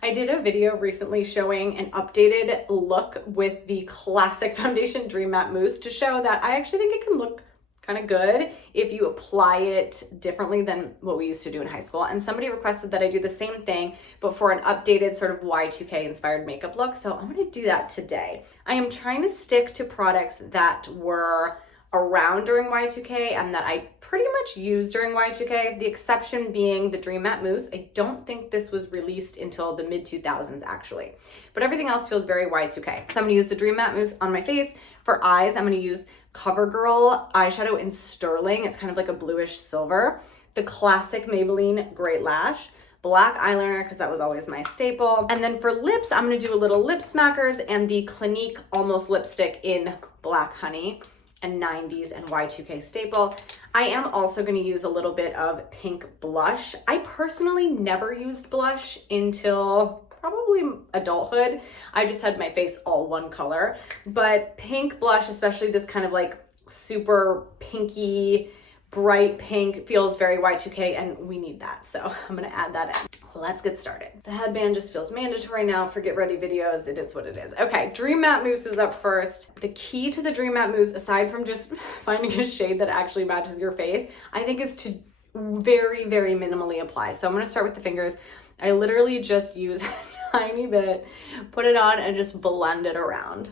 I did a video recently showing an updated look with the classic foundation Dream Matte Mousse to show that I actually think it can look kind of good if you apply it differently than what we used to do in high school. And somebody requested that I do the same thing, but for an updated sort of Y2K inspired makeup look. So I'm gonna do that today. I am trying to stick to products that were around during Y2K and that I pretty much used during Y2K, the exception being the Dream Matte Mousse. I don't think this was released until the mid 2000s actually, but everything else feels very Y2K. So I'm gonna use the Dream Matte Mousse on my face. For eyes, I'm gonna use CoverGirl eyeshadow in Sterling. It's kind of like a bluish silver. The classic Maybelline Great Lash. Black eyeliner, because that was always my staple. And then for lips, I'm gonna do a little lip smackers and the Clinique Almost Lipstick in Black Honey and 90s and Y2K staple. I am also gonna use a little bit of pink blush. I personally never used blush until probably adulthood. I just had my face all one color, but pink blush, especially this kind of like super pinky, bright pink, feels very Y2K and we need that. So I'm gonna add that in. Let's get started. The headband just feels mandatory now for Get Ready videos. It is what it is. Okay, Dream Matte Mousse is up first. The key to the Dream Matte Mousse, aside from just finding a shade that actually matches your face, I think is to very, very minimally apply. So I'm gonna start with the fingers. I literally just use a tiny bit, put it on and just blend it around.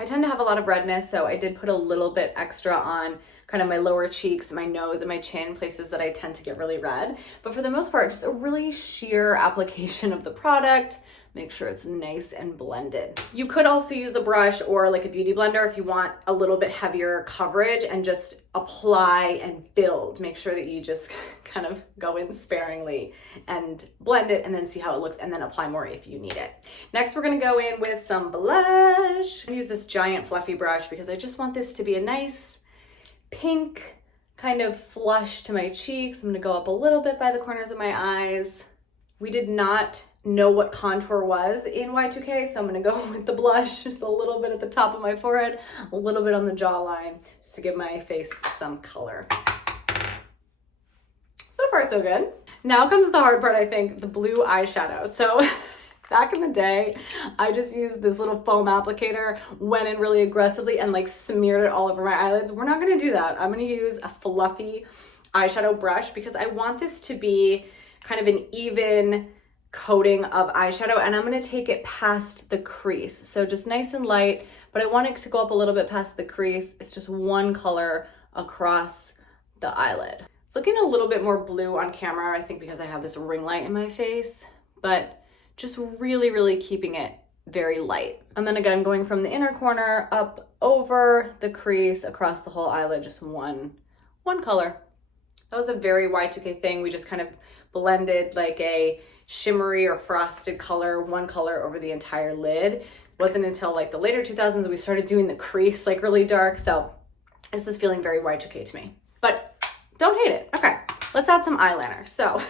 I tend to have a lot of redness, so I did put a little bit extra on kind of my lower cheeks, my nose, and my chin, places that I tend to get really red. But for the most part, just a really sheer application of the product. Make sure it's nice and blended. You could also use a brush or like a beauty blender if you want a little bit heavier coverage and just apply and build. Make sure that you just kind of go in sparingly and blend it and then see how it looks and then apply more if you need it. Next, we're gonna go in with some blush. I'm gonna use this giant fluffy brush because I just want this to be a nice pink kind of flush to my cheeks. I'm gonna go up a little bit by the corners of my eyes. We did not know what contour was in Y2K, so I'm gonna go with the blush, just a little bit at the top of my forehead, a little bit on the jawline, just to give my face some color. So far, so good. Now comes the hard part, I think, the blue eyeshadow. So back in the day, I just used this little foam applicator, went in really aggressively and like smeared it all over my eyelids. We're not gonna do that. I'm gonna use a fluffy eyeshadow brush because I want this to be kind of an even coating of eyeshadow and I'm gonna take it past the crease. So just nice and light, but I want it to go up a little bit past the crease. It's just one color across the eyelid. It's looking a little bit more blue on camera, I think because I have this ring light in my face, but just really, really keeping it very light. And then again, going from the inner corner up over the crease across the whole eyelid, just one color. That was a very Y2K thing. We just kind of blended like a shimmery or frosted color, one color over the entire lid. It wasn't until like the later 2000s we started doing the crease like really dark. So this is feeling very Y2K to me, but don't hate it. Okay, let's add some eyeliner. So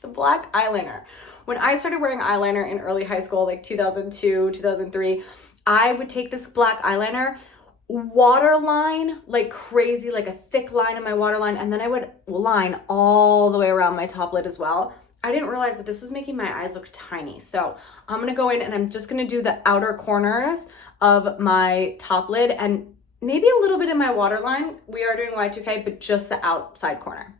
the black eyeliner. When I started wearing eyeliner in early high school, like 2002, 2003, I would take this black eyeliner, waterline like crazy, like a thick line in my waterline, and then I would line all the way around my top lid as well. I didn't realize that this was making my eyes look tiny. So I'm gonna go in and I'm just gonna do the outer corners of my top lid and maybe a little bit in my waterline. We are doing Y2K, but just the outside corner.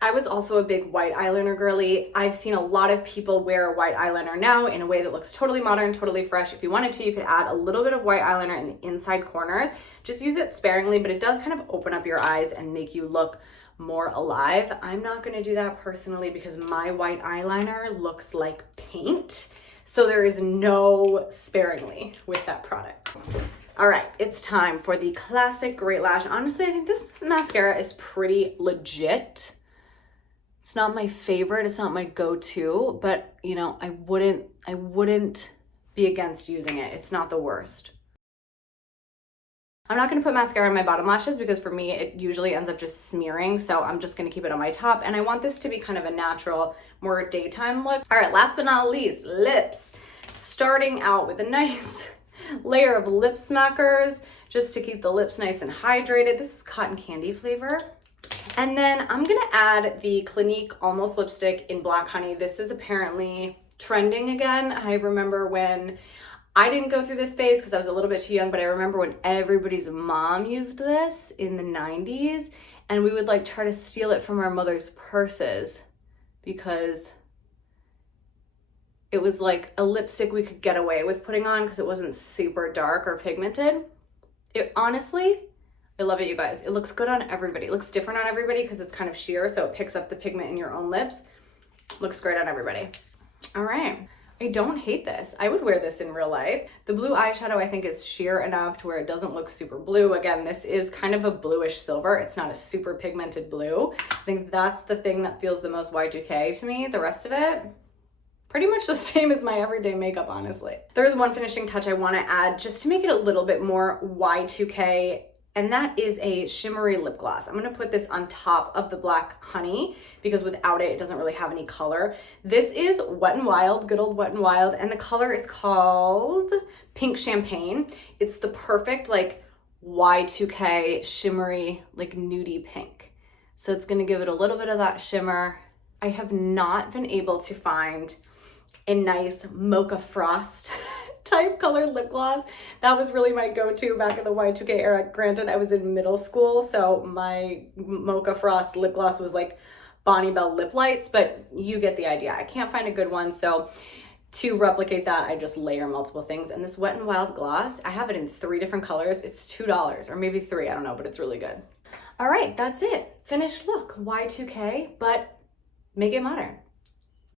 I was also a big white eyeliner girly. I've seen a lot of people wear white eyeliner now in a way that looks totally modern, totally fresh. If you wanted to, you could add a little bit of white eyeliner in the inside corners. Just use it sparingly, but it does kind of open up your eyes and make you look more alive. I'm not gonna do that personally because my white eyeliner looks like paint. So there is no sparingly with that product. All right, it's time for the classic Great Lash. Honestly, I think this mascara is pretty legit. It's not my favorite, it's not my go-to, but you know, I wouldn't be against using it. It's not the worst. I'm not gonna put mascara on my bottom lashes because for me, it usually ends up just smearing. So I'm just gonna keep it on my top. And I want this to be kind of a natural, more daytime look. All right, last but not least, lips. Starting out with a nice layer of lip smackers just to keep the lips nice and hydrated. This is cotton candy flavor. And then I'm gonna add the Clinique Almost Lipstick in Black Honey. This is apparently trending again. I remember when I didn't go through this phase because I was a little bit too young, but I remember when everybody's mom used this in the 90s, and we would like try to steal it from our mother's purses because it was like a lipstick we could get away with putting on because it wasn't super dark or pigmented. It honestly, I love it, you guys. It looks good on everybody. It looks different on everybody because it's kind of sheer, so it picks up the pigment in your own lips. Looks great on everybody. All right. I don't hate this. I would wear this in real life. The blue eyeshadow I think is sheer enough to where it doesn't look super blue. Again, this is kind of a bluish silver. It's not a super pigmented blue. I think that's the thing that feels the most Y2K to me. The rest of it, pretty much the same as my everyday makeup, honestly. There's one finishing touch I want to add just to make it a little bit more Y2K, and that is a shimmery lip gloss. I'm gonna put this on top of the Black Honey because without it, it doesn't really have any color. This is Wet n Wild, good old Wet n Wild, and the color is called Pink Champagne. It's the perfect like Y2K shimmery, like nudie pink. So it's gonna give it a little bit of that shimmer. I have not been able to find a nice mocha frost type colored lip gloss. That was really my go-to back in the Y2K era. Granted, I was in middle school, so my mocha frost lip gloss was like Bonnie Bell Lip Lights, but you get the idea. I can't find a good one, so to replicate that, I just layer multiple things. And this Wet n Wild gloss, I have it in 3 different colors. It's $2 or maybe 3, I don't know, but it's really good. All right, that's it. Finished look, Y2K, but make it modern.